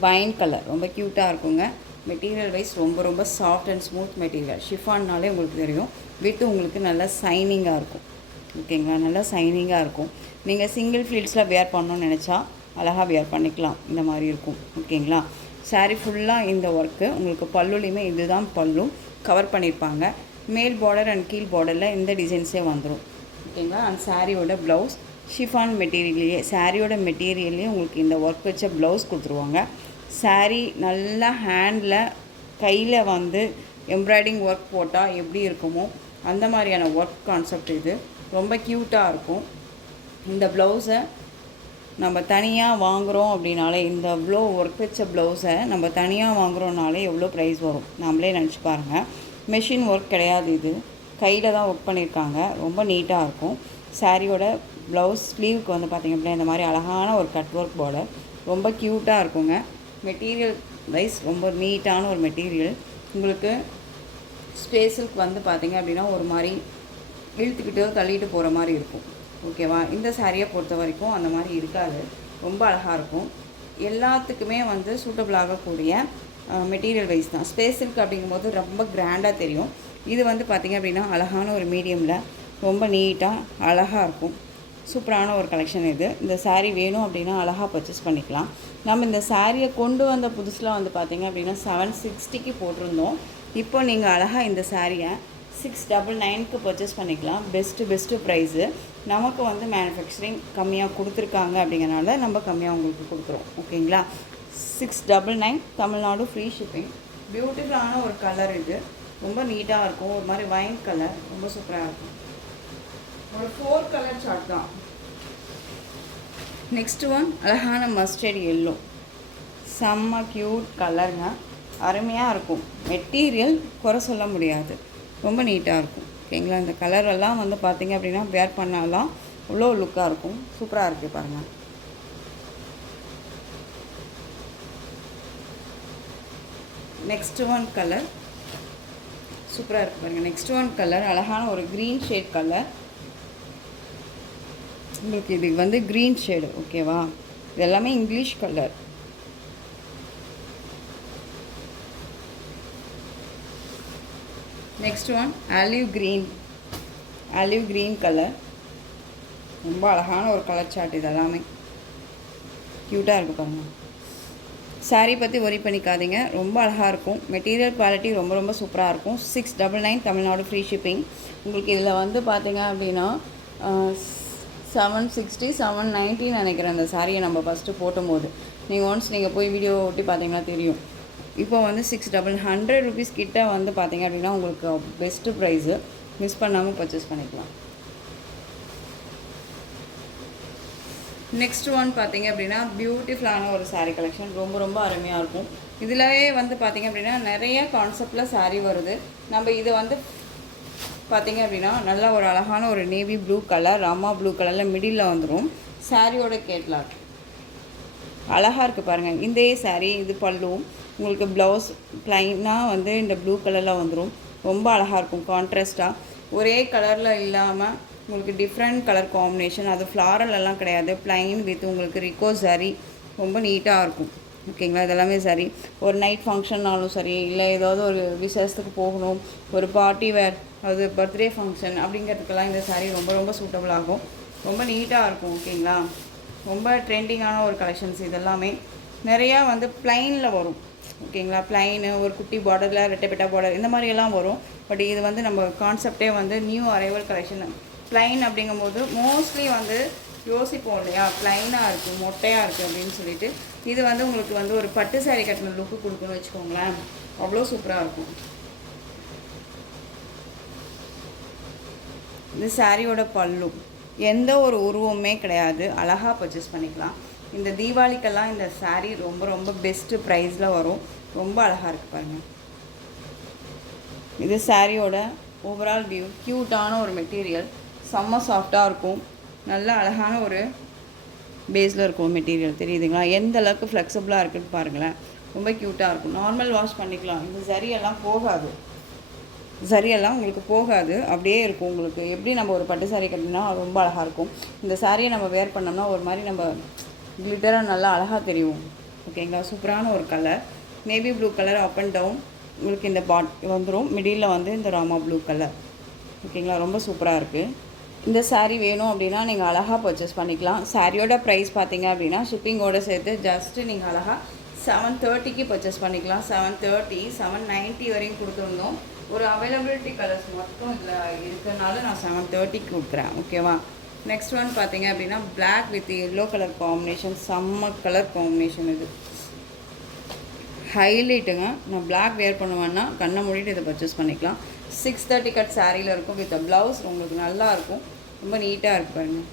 வைன் கலர், ரொம்ப க்யூட்டாக இருக்குங்க. மெட்டீரியல் வைஸ் ரொம்ப ரொம்ப சாஃப்ட் அண்ட் ஸ்மூத் மெட்டீரியல். ஷிஃபான்னாலே உங்களுக்கு தெரியும், வித்து உங்களுக்கு நல்லா சைனிங்காக இருக்கும். ஓகேங்களா? நல்லா சைனிங்காக இருக்கும். நீங்கள் சிங்கிள் ஃபீல்ட்ஸில் வேர் பண்ணணும்னு நினச்சா அழகாக வேர் பண்ணிக்கலாம். இந்த மாதிரி இருக்கும். ஓகேங்களா? சாரீ ஃபுல்லாக இந்த ஒர்க்கு உங்களுக்கு பல்லுலையுமே இதுதான் பல்லு கவர் பண்ணியிருப்பாங்க. மேல் பார்டர் அண்ட் கீழ் பார்டரில் இந்த டிசைன்ஸே வந்துடும். ஓகேங்களா? அண்ட் சாரியோட ப்ளவுஸ் ஷிஃபான் மெட்டீரியல்லையே, சாரியோட மெட்டீரியல்லையே உங்களுக்கு இந்த ஒர்க் வச்ச ப்ளவுஸ் கொடுத்துருவாங்க. சாரீ நல்லா ஹேண்டில் கையில் வந்து எம்ப்ராய்டிங் ஒர்க் போட்டால் எப்படி இருக்குமோ அந்த மாதிரியான ஒர்க் கான்செப்ட் இது. ரொம்ப க்யூட்டாக இருக்கும். இந்த ப்ளவுஸை நம்ம தனியாக வாங்குகிறோம் அப்படின்னாலே, இந்த இவ்வளோ ஒர்க் வச்ச ப்ளவுஸை நம்ம தனியாக வாங்குகிறோன்னாலே எவ்வளோ ப்ரைஸ் வரும் நம்மளே நினச்சி பாருங்கள். மெஷின் ஒர்க் கிடையாது, இது கையில் தான் ஒர்க் பண்ணியிருக்காங்க. ரொம்ப நீட்டாக இருக்கும். சாரியோட ப்ளவுஸ் ஸ்லீவுக்கு வந்து பார்த்திங்க அப்படின்னா இந்த மாதிரி அழகான ஒரு கட் ஒர்க் பார்டர். ரொம்ப க்யூட்டாக இருக்குங்க. மெட்டீரியல் வைஸ் ரொம்ப நீட்டான ஒரு மெட்டீரியல். உங்களுக்கு ஸ்பேஸுக்கு வந்து பார்த்திங்க அப்படின்னா ஒரு மாதிரி இழுத்துக்கிட்டு தள்ளிட்டு போகிற மாதிரி இருக்கும். ஓகேவா? இந்த சாரியை பொறுத்த வரைக்கும் அந்த மாதிரி இருக்காது. ரொம்ப அழகாக இருக்கும். எல்லாத்துக்குமே வந்து சூட்டபிள் ஆகக்கூடிய மெட்டீரியல் வைஸ் தான். ஸ்பேஸ் சில்க் அப்படிங்கும்போது ரொம்ப கிராண்டாக தெரியும். இது வந்து பார்த்திங்க அப்படின்னா அழகான ஒரு மீடியமில் ரொம்ப நீட்டாக அழகாக இருக்கும். சூப்பரான ஒரு கலெக்ஷன் இது. இந்த சாரீ வேணும் அப்படின்னா அழகாக பர்ச்சேஸ் பண்ணிக்கலாம். நம்ம இந்த சாரியை கொண்டு வந்த புதுசில் வந்து பார்த்திங்க அப்படின்னா 760க்கு போட்டிருந்தோம். இப்போ நீங்கள் அழகாக இந்த சாரியை 699க்கு பர்ச்சேஸ் பண்ணிக்கலாம். Best price. நமக்கு வந்து மேனுஃபேக்சரிங் கம்மியாக கொடுத்துருக்காங்க அப்படிங்கிறனால நம்ம கம்மியாக உங்களுக்கு கொடுக்குறோம். ஓகேங்களா? 699 தமிழ்நாடு ஃப்ரீ ஷிப்பிங். பியூட்டிஃபுல்லான ஒரு கலர் இது. ரொம்ப நீட்டாக இருக்கும். ஒரு மாதிரி வைன் கலர், ரொம்ப சூப்பராக இருக்கும். ஒரு 4 கலர் சார்ட் தான். நெக்ஸ்ட் ஒன் அழகான மஸ்டர்ட் எல்லோ. செம்ம க்யூட் கலருங்க. அருமையாக இருக்கும். மெட்டீரியல் குறை சொல்ல முடியாது. ரொம்ப நீட்டாக இருக்கும். ஓகேங்களா? இந்த கலரெல்லாம் வந்து பார்த்திங்க அப்படின்னா வேர் பண்ணாலாம் இவ்வளோ லுக்காக இருக்கும். சூப்பராக இருக்குது பாருங்கள். நெக்ஸ்ட் ஒன் கலர் சூப்பராக இருக்குது பாருங்கள். நெக்ஸ்ட் ஒன் கலர் அழகான ஒரு க்ரீன் ஷேட் கலர். உங்களுக்கு இது வந்து க்ரீன் ஷேடு. ஓகேவா? இது எல்லாமே English colour. Next one olive green colour. ரொம்ப அழகான ஒரு கலர் சார்ட். இது எல்லாமே க்யூட்டாக இருக்குது பாருங்கள். சாரீ பற்றி ஒரி பண்ணிக்காதீங்க. ரொம்ப அழகாக இருக்கும். மெட்டீரியல் குவாலிட்டி ரொம்ப ரொம்ப சூப்பராக இருக்கும். 699 தமிழ்நாடு ஃப்ரீ ஷிப்பிங். உங்களுக்கு இதில் வந்து பார்த்திங்க அப்படின்னா 760 790 நினைக்கிறேன் அந்த சாரியை நம்ம ஃபஸ்ட்டு போட்டும்போது. நீங்கள் போய் வீடியோ ஒட்டி பார்த்தீங்கன்னா தெரியும். இப்போ வந்து 600 ருபீஸ் கிட்ட வந்து பார்த்திங்க அப்படின்னா உங்களுக்கு பெஸ்ட்டு ப்ரைஸு. மிஸ் பண்ணாமல் பர்ச்சேஸ் பண்ணிக்கலாம். நெக்ஸ்ட் ஒன் பார்த்திங்க அப்படின்னா பியூட்டிஃபுல்லான ஒரு சாரீ கலெக்ஷன். ரொம்ப ரொம்ப அருமையாக இருக்கும். இதிலே வந்து பார்த்திங்க அப்படின்னா நிறைய கான்செப்டில் சாரீ வருது. நம்ம இதை வந்து பார்த்திங்க அப்படின்னா நல்லா ஒரு அழகான ஒரு navy blue colour, Rama blue கலரில் மிடில் வந்துடும். சாரியோட கேட்லாக் அழகாக இருக்குது பாருங்கள். இந்த சாரீ இது பல்லும். உங்களுக்கு ப்ளவுஸ் ப்ளைனாக வந்து இந்த ப்ளூ கலரில் வந்துடும். ரொம்ப அழகாக இருக்கும். கான்ட்ராஸ்ட்டாக ஒரே கலரில் இல்லாமல் உங்களுக்கு டிஃப்ரெண்ட் கலர் காம்பினேஷன், அது ஃப்ளாரலெல்லாம் கிடையாது, ப்ளைன் வித் உங்களுக்கு ரிக்கோ சரி, ரொம்ப நீட்டாக இருக்கும். ஓகேங்களா, இதெல்லாமே சரி. ஒரு நைட் ஃபங்க்ஷன்னாலும் சரி, இல்லை ஏதாவது ஒரு விசேஷத்துக்கு போகணும், ஒரு பார்ட்டி வேர், அது பர்த்டே ஃபங்க்ஷன் அப்படிங்கிறதுக்கெல்லாம் இந்த சாரீ ரொம்ப ரொம்ப சூட்டபுள் ஆகும். ரொம்ப நீட்டாக இருக்கும். ஓகேங்களா, ரொம்ப ட்ரெண்டிங்கான ஒரு கலெக்ஷன்ஸ் இதெல்லாமே. நிறையா வந்து ப்ளைனில் வரும். ஓகேங்களா, ப்ளைனு ஒரு குட்டி பார்டரில் ரெட்டைப்பட்டா பார்டர் இந்த மாதிரியெல்லாம் வரும். பட் இது வந்து நம்ம கான்செப்டே வந்து நியூ அரைவல் கலெக்ஷன். ப்ளைன் அப்படிங்கும்போது மோஸ்ட்லி வந்து யோசிப்போம் இல்லையா, ப்ளைனாக இருக்குது, மொட்டையாக இருக்குது அப்படின்னு சொல்லிட்டு. இது வந்து உங்களுக்கு வந்து ஒரு பட்டு சாரீ கட்டின லுக்கு கொடுக்குன்னு வச்சுக்கோங்களேன், அவ்வளோ சூப்பராக இருக்கும். இந்த சாரியோட பல்லு எந்த ஒரு உருவமே கிடையாது, அழகாக பர்ச்சேஸ் பண்ணிக்கலாம். இந்த தீபாவளிக்கெல்லாம் இந்த சாரீ ரொம்ப ரொம்ப பெஸ்ட்டு ப்ரைஸில் வரும். ரொம்ப அழகாக இருக்குது பாருங்கள். இது சாரியோட ஓவரால் வியூ. க்யூட்டான ஒரு மெட்டீரியல், செம்ம சாஃப்டாக இருக்கும். நல்ல அழகான ஒரு பேஸில் இருக்கும் மெட்டீரியல். தெரியுதுங்களா எந்த அளவுக்கு ஃப்ளெக்சிபிளாக இருக்குதுன்னு பாருங்களேன். ரொம்ப க்யூட்டாக இருக்கும். நார்மல் வாஷ் பண்ணிக்கலாம். இந்த ஜரியெல்லாம் போகாது, ஜரியெல்லாம் உங்களுக்கு போகாது, அப்படியே இருக்கும். உங்களுக்கு எப்படி நம்ம ஒரு பட்டு சாரீ கட்டினா ரொம்ப அழகாக இருக்கும். இந்த சாரியை நம்ம வேர் பண்ணோம்னா ஒரு மாதிரி நம்ம கிளிட்டராக நல்லா அழகாக தெரியும். ஓகேங்களா, சூப்பரான ஒரு colour, navy blue colour. Up and down உங்களுக்கு இந்த வந்துடும். மிடில் வந்து இந்த ராமா ப்ளூ கலர். ஓகேங்களா, ரொம்ப சூப்பராக இருக்குது. இந்த சாரீ வேணும் அப்படின்னா நீங்கள் அழகாக பர்ச்சேஸ் பண்ணிக்கலாம். சாரியோட ப்ரைஸ் பார்த்தீங்க அப்படின்னா ஷிப்பிங்கோடு சேர்த்து ஜஸ்ட்டு நீங்கள் அழகாக 730க்கு பர்ச்சேஸ் பண்ணிக்கலாம். 730, 790 வரையும் கொடுத்துருந்தோம். ஒரு அவைலபிலிட்டி கலர்ஸ் மட்டும் இதில் இருக்கிறதுனால நான் 730க்கு கொடுக்குறேன். ஓகேவா. நெக்ஸ்ட் ஒன் பார்த்தீங்க அப்படின்னா black with yellow colour combination, செம்ம கலர் காம்பினேஷன். இது ஹைலைட்டுங்க. நான் பிளாக் வேர் பண்ணுவேன்னா கண்ணை மூடிட்டு இதை பர்ச்சேஸ் பண்ணிக்கலாம். 630 கட் சாரியில் இருக்கும். வித் ப்ளவுஸ் உங்களுக்கு நல்லாயிருக்கும். ரொம்ப நீட்டாக இருக்குது பாருங்கள்.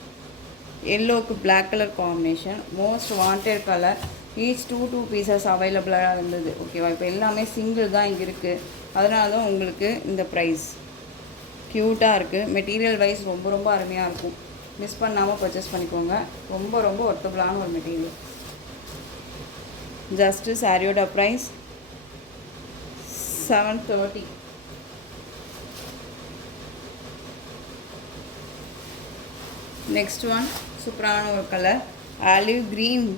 எல்லோவுக்கு black colour combination, most wanted colour. Each 2 pieces அவைலபிளாக இருந்தது. ஓகேவா, இப்போ எல்லாமே சிங்கிள் தான் இங்கே இருக்குது. அதனால தான் உங்களுக்கு இந்த ப்ரைஸ். க்யூட்டாக இருக்குது. மெட்டீரியல் வைஸ் ரொம்ப ரொம்ப அருமையாக இருக்கும். மிஸ் பண்ணாமல் பர்ச்சேஸ் பண்ணிக்கோங்க. ரொம்ப ரொம்ப ஒர்த்தபுளான ஒரு மெட்டீரியல். ஜஸ்ட்டு சாரியோட ப்ரைஸ் 730. நெக்ஸ்ட் ஒன் சூப்பரான ஒரு கலர், ஆலிவ் க்ரீன்.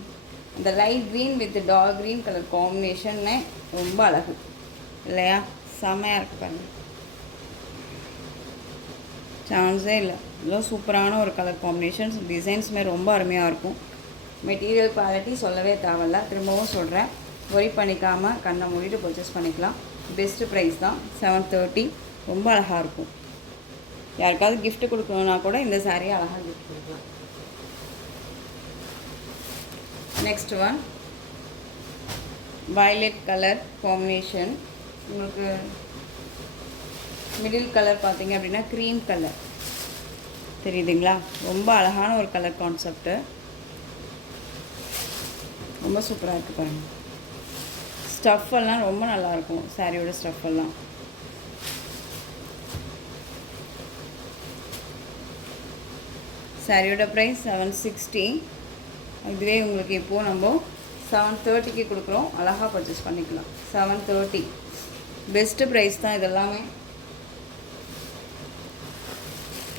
இந்த light green with dark green colour காம்பினேஷன்னு ரொம்ப அழகு இல்லையா, செம்மையாக இருக்குது பாருங்கள். சான்ஸே இல்லை, இதெல்லாம் சூப்பரான ஒரு கலர் காம்பினேஷன்ஸ். டிசைன்ஸுமே ரொம்ப அருமையாக இருக்கும். மெட்டீரியல் குவாலிட்டி சொல்லவே தேவையில்ல, திரும்பவும் சொல்கிறேன். ஒரி பண்ணிக்காமல் கண்ணை மூடிட்டு பர்ச்சேஸ் பண்ணிக்கலாம். பெஸ்ட்டு ப்ரைஸ் தான் 730. ரொம்ப அழகாக இருக்கும். யாருக்காவது கிஃப்ட் கொடுக்கணுன்னா கூட இந்த சாரியை அழகாக கிஃப்ட் கொடுக்கலாம். Next one violet colour combination. உங்களுக்கு மிடில் கலர் பார்த்தீங்க அப்படின்னா க்ரீம் கலர். தெரியுதுங்களா, ரொம்ப அழகான ஒரு கலர் கான்செப்ட்டு. ரொம்ப சூப்பராக இருக்குது பாருங்கள். ஸ்டஃப்பெல்லாம் ரொம்ப நல்லாயிருக்கும். சாரியோட ஸ்டஃப்பெல்லாம் சாரியோட ப்ரைஸ் 760. இதுவே உங்களுக்கு இப்போது நம்ம 730க்கு கொடுக்குறோம். அழகாக பர்ச்சேஸ் பண்ணிக்கலாம். 730 பெஸ்ட்டு ப்ரைஸ் தான் இதெல்லாமே.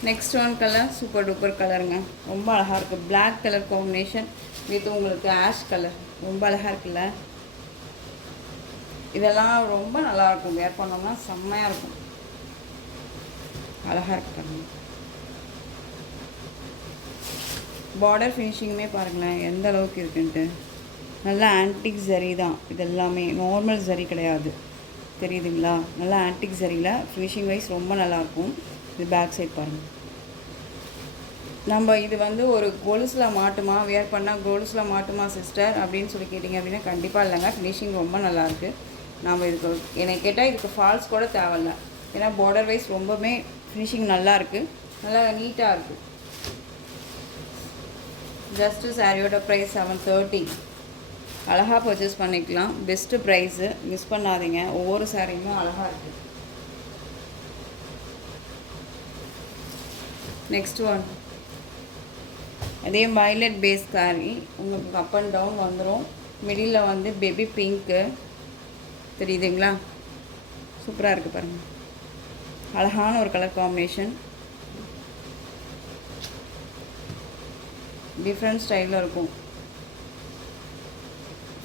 Next one colour super duper கலருங்க. ரொம்ப அழகாக இருக்குது. பிளாக் கலர் காம்பினேஷன் வித் உங்களுக்கு ஆஷ் கலர். ரொம்ப அழகாக இருக்குல்ல. இதெல்லாம் ரொம்ப நல்லாயிருக்கும். வேர் பண்ணோம்னா செம்மையாக இருக்கும். அழகாக இருக்கு பாருங்கள். பார்டர் ஃபினிஷிங்குமே பாருங்களேன் எந்த அளவுக்கு இருக்குன்ட்டு. நல்லா ஆன்டிக் ஜரி தான் இதெல்லாமே, நார்மல் ஜரி கிடையாது. தெரியுதுங்களா, நல்லா ஆன்டிக் ஜரியில் ஃபினிஷிங் வைஸ் ரொம்ப நல்லாயிருக்கும். இது பேக் சைட் பாருங்கள். நம்ம இது வந்து ஒரு கொலுசில் மாட்டுமா, வேர் பண்ணால் கொலுசில் மாட்டுமா சிஸ்டர் அப்படின்னு சொல்லி கேட்டிங்க அப்படின்னா கண்டிப்பாக இல்லைங்க. ஃபினிஷிங் ரொம்ப நல்லாயிருக்கு. நம்ம இதுக்கு என்னை கேட்டால் இதுக்கு ஃபால்ஸ் கூட தேவையில்ல. ஏன்னா பார்டர் வைஸ் ரொம்பவுமே ஃபினிஷிங் நல்லாயிருக்கு, நல்லா நீட்டாக இருக்குது. ஜஸ்ட்டு சாரியோட ப்ரைஸ் 730. அழகாக பர்ச்சேஸ் பண்ணிக்கலாம். பெஸ்ட்டு ப்ரைஸு, மிஸ் பண்ணாதீங்க. ஒவ்வொரு சாரியுமே அழகாக இருக்குது. நெக்ஸ்ட் ஒன் அதே வயலட் பேஸ் சாரி. உங்களுக்கு அப் அண்ட் டவுன் வந்துடும். மிடில் வந்து பேபி பிங்க்கு. தெரியுதுங்களா, சூப்பராக இருக்குது பாருங்கள். அழகான ஒரு கலர் காம்பினேஷன், டிஃப்ரெண்ட் ஸ்டைலில் இருக்கும்.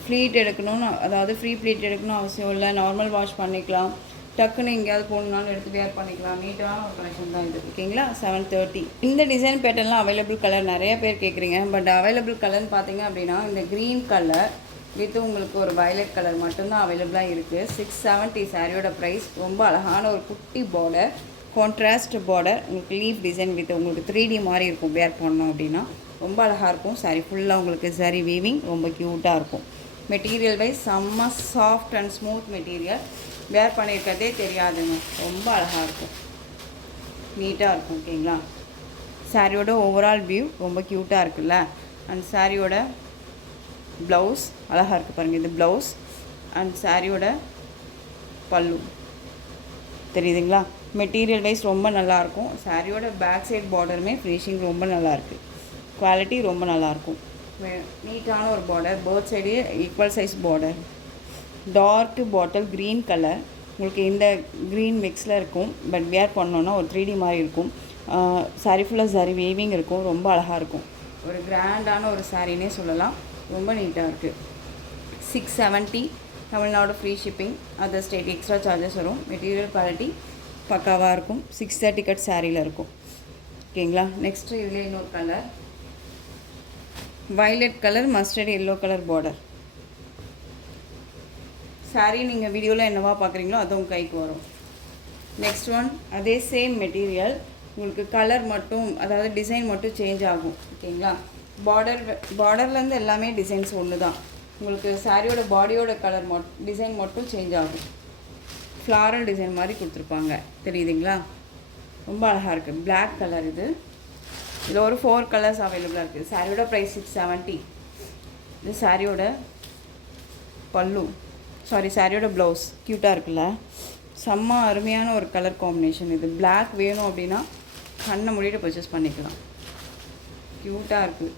ஃப்ளீட் எடுக்கணும்னு, அதாவது ஃப்ரீ ப்ளீட் எடுக்கணும்னு அவசியம் இல்லை. நார்மல் வாஷ் பண்ணிக்கலாம். டக்குன்னு எங்கேயாவது போகணுன்னாலும் எடுத்து வேர் பண்ணிக்கலாம். நீட்டான ஒரு கலெக்ஷன் தான் இது. ஓகேங்களா? 730. இந்த டிசைன் பேட்டர்ன்லாம் அவைலபிள் கலர் நிறைய பேர் கேட்குறீங்க. பட் அவைலபிள் கலர்னு பார்த்தீங்க அப்படின்னா இந்த க்ரீன் கலர் வித் உங்களுக்கு ஒரு வயலட் கலர் மட்டும்தான் அவைலபிளாக இருக்குது. 670 சாரியோட ப்ரைஸ். ரொம்ப அழகான ஒரு குட்டி பார்டர், கான்ட்ராஸ்ட் பார்டர், உங்களுக்கு லீஃப் டிசைன் வித் உங்களுக்கு 3D மாதிரி இருக்கும். வேர் பண்ணோம் அப்படின்னா ரொம்ப அழகாக இருக்கும். சாரி ஃபுல்லாக உங்களுக்கு சரி வீவிங் ரொம்ப க்யூட்டாக இருக்கும். மெட்டீரியல் வைஸ் செம்ம சாஃப்ட் அண்ட் ஸ்மூத் மெட்டீரியல். வேர் பண்ணியிருக்கிறதே தெரியாதுங்க. ரொம்ப அழகாக இருக்கும், நீட்டாக இருக்கும். ஓகேங்களா? சாரியோட ஓவரால் வியூ ரொம்ப க்யூட்டாக இருக்குல்ல. அண்ட் சாரியோட ப்ளவுஸ் அழகாக இருக்குது பாருங்கள். இது ப்ளவுஸ் அண்ட் சாரியோட பல்லு தெரியுதுங்களா? மெட்டீரியல் வைஸ் ரொம்ப நல்லாயிருக்கும். சாரியோட பேக் சைட் பார்டருமே ஃபினிஷிங் ரொம்ப நல்லாயிருக்கு. குவாலிட்டி ரொம்ப நல்லாயிருக்கும். நீட்டான ஒரு border, both side equal size border. Dark bottle green colour, உங்களுக்கு இந்த க்ரீன் மிக்ஸில் இருக்கும். பட் வேர் பண்ணோன்னா ஒரு 3D மாதிரி இருக்கும். சாரி ஃபுல்லாக சாரி வேவிங் இருக்கும். ரொம்ப அழகாக இருக்கும். ஒரு கிராண்டான ஒரு சாரின்னே சொல்லலாம். ரொம்ப நீட்டாக இருக்குது. 670 Tamil Nadu free shipping. Other state extra charges வரும். மெட்டீரியல் குவாலிட்டி பக்காவாக இருக்கும். 630 கட் சாரியில் இருக்கும். ஓகேங்களா? நெக்ஸ்ட்டு இதில் இன்னொரு colour violet colour, mustard yellow colour border. Sorry நீங்கள் வீடியோவில் என்னவா பார்க்குறீங்களோ அது உங்கள் கைக்கு வரும். நெக்ஸ்ட் ஒன் அதே சேம் மெட்டீரியல், உங்களுக்கு கலர் மட்டும், அதாவது டிசைன் மட்டும் சேஞ்ச் ஆகும். ஓகேங்களா? பார்டர்லேருந்து எல்லாமே டிசைன்ஸ் ஒன்று தான். உங்களுக்கு சாரியோட பாடியோட கலர் டிசைன் மட்டும் சேஞ்ச் ஆகும். ஃப்ளாரல் டிசைன் மாதிரி கொடுத்துருப்பாங்க. தெரியுதுங்களா? ரொம்ப அழகாக இருக்குது. பிளாக் கலர் இது. இதில் ஒரு 4 கலர்ஸ் அவைலபிளாக இருக்குது. சாரியோட ப்ரைஸ் 670. இது சாரியோட பல்லு, சாரியோட ப்ளவுஸ். க்யூட்டாக இருக்குல்ல? செம்ம அருமையான ஒரு கலர் காம்பினேஷன் இது. பிளாக் வேணும் அப்படின்னா கண்ணை மூடிட்டு பர்ச்சேஸ் பண்ணிக்கலாம். க்யூட்டாக இருக்குது.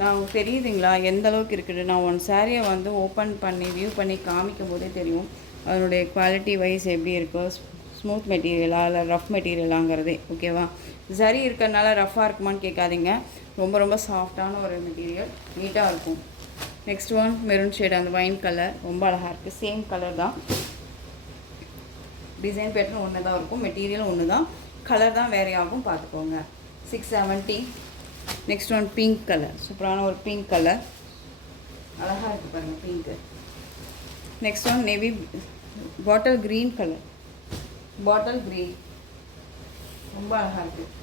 நான் தெரியுதுங்களா எந்த அளவுக்கு இருக்குது? நான் ஒன் சாரியை வந்து ஓப்பன் பண்ணி வியூ பண்ணி காமிக்கும் போதே தெரியும் அதனுடைய குவாலிட்டி வைஸ் எப்படி இருக்கோ. ஸ்மூத் மெட்டீரியலா இல்லை ரஃப் மெட்டீரியலாங்கிறதே. ஓகேவா? சரி இருக்கிறதுனால ரஃப்பாக இருக்குமான்னு கேட்காதீங்க. ரொம்ப ரொம்ப சாஃப்டான ஒரு மெட்டீரியல், நீட்டாக இருக்கும். நெக்ஸ்ட் ஒன் மெரூன் ஷேட், அந்த வைன் கலர் ரொம்ப அழகாக இருக்குது. சேம் கலர் தான். டிசைன் பேட்டர்ன் ஒன்று தான் இருக்கும். மெட்டீரியல் ஒன்று தான், கலர் தான் வேறையாகும். பார்த்துக்கோங்க. 670. நெக்ஸ்ட் ஒன் பிங்க் கலர், சூப்பரான ஒரு பிங்க் கலர், அழகாக இருக்குது பாருங்கள் பிங்க்கு. நெக்ஸ்ட் ஒன் நேவி பாட்டில் க்ரீன் கலர், பாட்டில் க்ரீன் ரொம்ப அழகாக இருக்குது.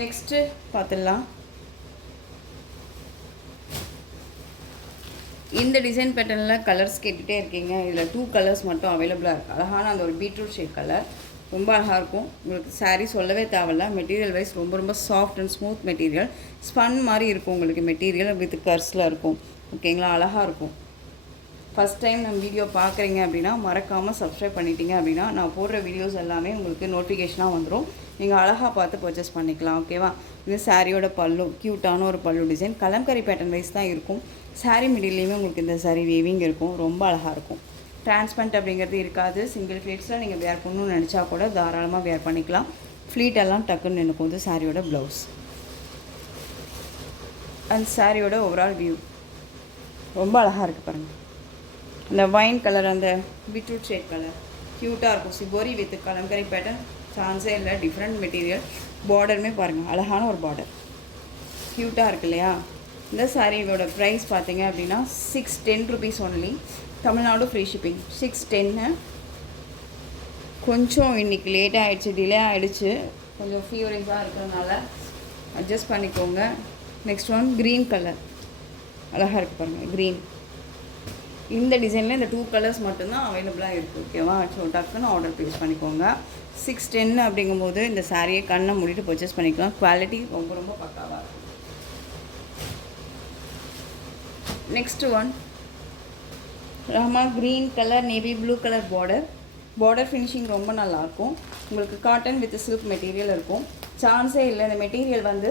நெக்ஸ்ட்டு பார்த்துடலாம். இந்த டிசைன் பேட்டர்னில் கலர்ஸ் கேட்டுகிட்டே இருக்கீங்க. இதில் 2 கலர்ஸ் மட்டும் அவைலபிளாக இருக்குது. அழகான அந்த ஒரு பீட்ரூட் ஷேட் கலர் ரொம்ப அழகாக இருக்கும். உங்களுக்கு சாரீ சொல்லவே தேவையில்ல. மெட்டீரியல் வைஸ் ரொம்ப ரொம்ப soft and smooth material. Spun மாதிரி இருக்கும் உங்களுக்கு மெட்டீரியல், வித் கர்ஸில் இருக்கும். ஓகேங்களா? அழகாக இருக்கும். ஃபஸ்ட் டைம் நம்ம வீடியோ பார்க்குறீங்க அப்படின்னா மறக்காமல் சப்ஸ்கிரைப் பண்ணிட்டீங்க அப்படின்னா நான் போடுற வீடியோஸ் எல்லாமே உங்களுக்கு நோட்டிஃபிகேஷனாக வந்துடும். நீங்கள் அழகாக பார்த்து பர்ச்சேஸ் பண்ணிக்கலாம். ஓகேவா? இது சாரியோட பல்லு, க்யூட்டான ஒரு பல்லு டிசைன். கலம்கரி பேட்டர்ன் வைஸ் தான் இருக்கும். சாரீ மிடில்லையுமே உங்களுக்கு இந்த சாரீ வீவிங் இருக்கும். ரொம்ப அழகாக இருக்கும். டிரான்ஸ்பரண்ட் அப்படிங்கிறது இருக்காது. சிங்கிள் ஃப்ளீட்ஸில் நீங்கள் வேர் பண்ணணும்னு நினச்சா கூட தாராளமாக வேர் பண்ணிக்கலாம். ஃப்ளீட் எல்லாம் டக்குன்னு நினைக்கும். வந்து சாரியோட ப்ளவுஸ் அண்ட் சாரியோட ஓவரால் வியூ ரொம்ப அழகாக இருக்குது பாருங்கள். அந்த வைன் கலர், அந்த பீட்ரூட் ஷேட் கலர் க்யூட்டாக இருக்கும். சிபோரி வித் கலம்கரி பேட்டர்ன் சான்ஸே இல்லை. Different material. பார்டருமே பாருங்கள், அழகான ஒரு பார்டர், க்யூட்டாக இருக்கு இல்லையா? இந்த சாரியோட ப்ரைஸ் பார்த்தீங்க அப்படின்னா 610 rupees only. Tamil Nadu free shipping. 610. கொஞ்சம் இன்றைக்கி லேட்டாக ஆகிடுச்சு, டிலே ஆகிடுச்சு. கொஞ்சம் ஃபீவரிங்காக இருக்கிறதுனால அட்ஜஸ்ட் பண்ணிக்கோங்க. நெக்ஸ்ட் ஒன் க்ரீன் கலர், அழகாக இருக்குது பாருங்கள் க்ரீன். இந்த டிசைனில் இந்த 2 கலர்ஸ் மட்டும்தான் அவைலபிளாக இருக்குது. ஓகேவா? ஸோ டக்குன்னு ஆர்டர் ப்ளேஸ் பண்ணிக்கோங்க. 610 அப்படிங்கும்போது இந்த சாரியை கண்ணை மூடிட்டு பர்ச்சேஸ் பண்ணிக்கலாம். குவாலிட்டி ரொம்ப ரொம்ப பக்காவாக இருக்கும். Next one Rama green colour, navy blue colour border finishing ரொம்ப நல்லாயிருக்கும். உங்களுக்கு காட்டன் வித் சில்க் மெட்டீரியல் இருக்கும். சான்ஸே இல்லை. இந்த மெட்டீரியல் வந்து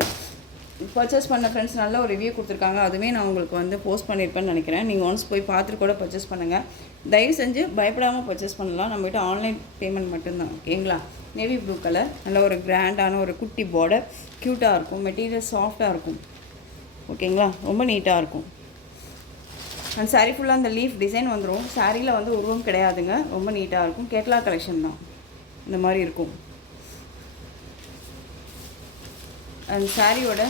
பர்ச்சேஸ் பண்ண ஃப்ரெண்ட்ஸ் நல்ல ஒரு ரிவ்யூ கொடுத்துருக்காங்க. அதுவே நான் உங்களுக்கு வந்து போஸ்ட் பண்ணியிருப்பேன்னு நினைக்கிறேன். நீங்கள் ஒன்ஸ் போய் பார்த்துட்டு கூட பர்ச்சேஸ் பண்ணுங்கள். தயவு செஞ்சு பயப்படாமல் பர்ச்சேஸ் பண்ணலாம். நம்மகிட்ட ஆன்லைன் பேமெண்ட் மட்டும்தான். ஓகேங்களா? நேவி ப்ளூ கலர், நல்ல ஒரு கிராண்டான ஒரு குட்டி பார்டர், க்யூட்டாக இருக்கும். மெட்டீரியல் சாஃப்டாக இருக்கும். ஓகேங்களா? ரொம்ப நீட்டாக இருக்கும். அண்ட் சாரீ ஃபுல்லாக அந்த லீஃப் டிசைன் வந்துடும். சாரியில் வந்து உருவம் கிடையாதுங்க. ரொம்ப நீட்டாக இருக்கும். கேட்லாக் கலெக்ஷன் தான். இந்த மாதிரி இருக்கும். அண்ட் சாரியோட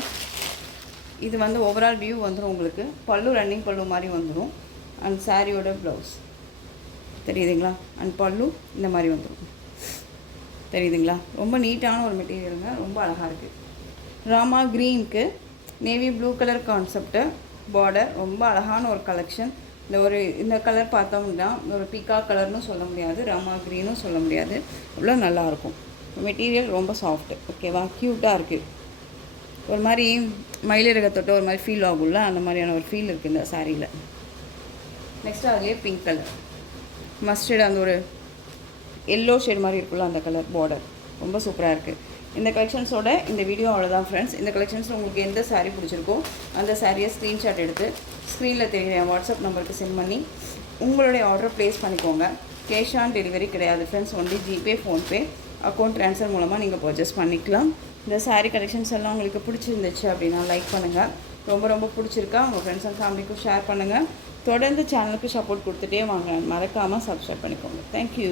இது வந்து ஓவரால் வியூ வந்துடும் உங்களுக்கு. பல்லு ரன்னிங் பல்லு மாதிரி வந்துடும். அண்ட் சாரியோட ப்ளவுஸ் தெரியுதுங்களா? அண்ட் பல்லு இந்த மாதிரி வந்துடும். தெரியுதுங்களா? ரொம்ப நீட்டான ஒரு மெட்டீரியலுங்க. ரொம்ப அழகாக இருக்குது. ராமா க்ரீனுக்கு navy blue colour concept border. ரொம்ப அழகான ஒரு கலெக்ஷன். இந்த கலர் பார்த்தோம்னா ஒரு பீக்கா கலர்னு சொல்ல முடியாது, ராமா க்ரீனும் சொல்ல முடியாது. அவ்வளோ நல்லாயிருக்கும். மெட்டீரியல் ரொம்ப சாஃப்ட்டு. ஓகேவா? க்யூட்டாக இருக்குது. ஒரு மாதிரி மயிலிறக தொட்டு ஒரு மாதிரி ஃபீல் ஆகும்ல, அந்த மாதிரியான ஒரு ஃபீல் இருக்குது இந்த சாரியில். நெக்ஸ்ட்டு அதுலேயே பிங்க் கலர், மஸ்டர்டு, அந்த ஒரு எல்லோ ஷேட் மாதிரி இருக்குல்ல, அந்த கலர் பார்டர் ரொம்ப சூப்பராக இருக்குது. இந்த கலெக்ஷன்ஸோட இந்த வீடியோ அவ்வளோதான் ஃப்ரெண்ட்ஸ். இந்த கலெக்ஷன்ஸ் உங்களுக்கு எந்த சாரீ பிடிச்சிருக்கோ அந்த சாரியை ஸ்க்ரீன்ஷாட் எடுத்து ஸ்க்ரீனில் தெரியுற என் வாட்ஸ்அப் நம்பருக்கு சென்ட் பண்ணி உங்களுடைய ஆர்டரை ப்ளேஸ் பண்ணிக்கோங்க. கேஷ் ஆன் டெலிவரி கிடையாது friends. Only GPay, PhonePe, account transfer மூலமாக நீங்கள் பர்ச்சேஸ் பண்ணிக்கலாம். இந்த சாரீ கலெக்ஷன்ஸ் எல்லாம் உங்களுக்கு பிடிச்சிருந்துச்சு அப்படின்னா லைக் பண்ணுங்கள். ரொம்ப ரொம்ப பிடிச்சிருக்கா உங்கள் ஃப்ரெண்ட்ஸ் அண்ட் ஃபேமிலிக்கும் ஷேர் பண்ணுங்கள். தொடர்ந்து சேனலுக்கு சப்போர்ட் கொடுத்துட்டே வாங்க. மறக்காமல் சப்ஸ்கிரைப் பண்ணிக்கோங்க. தேங்க்யூ.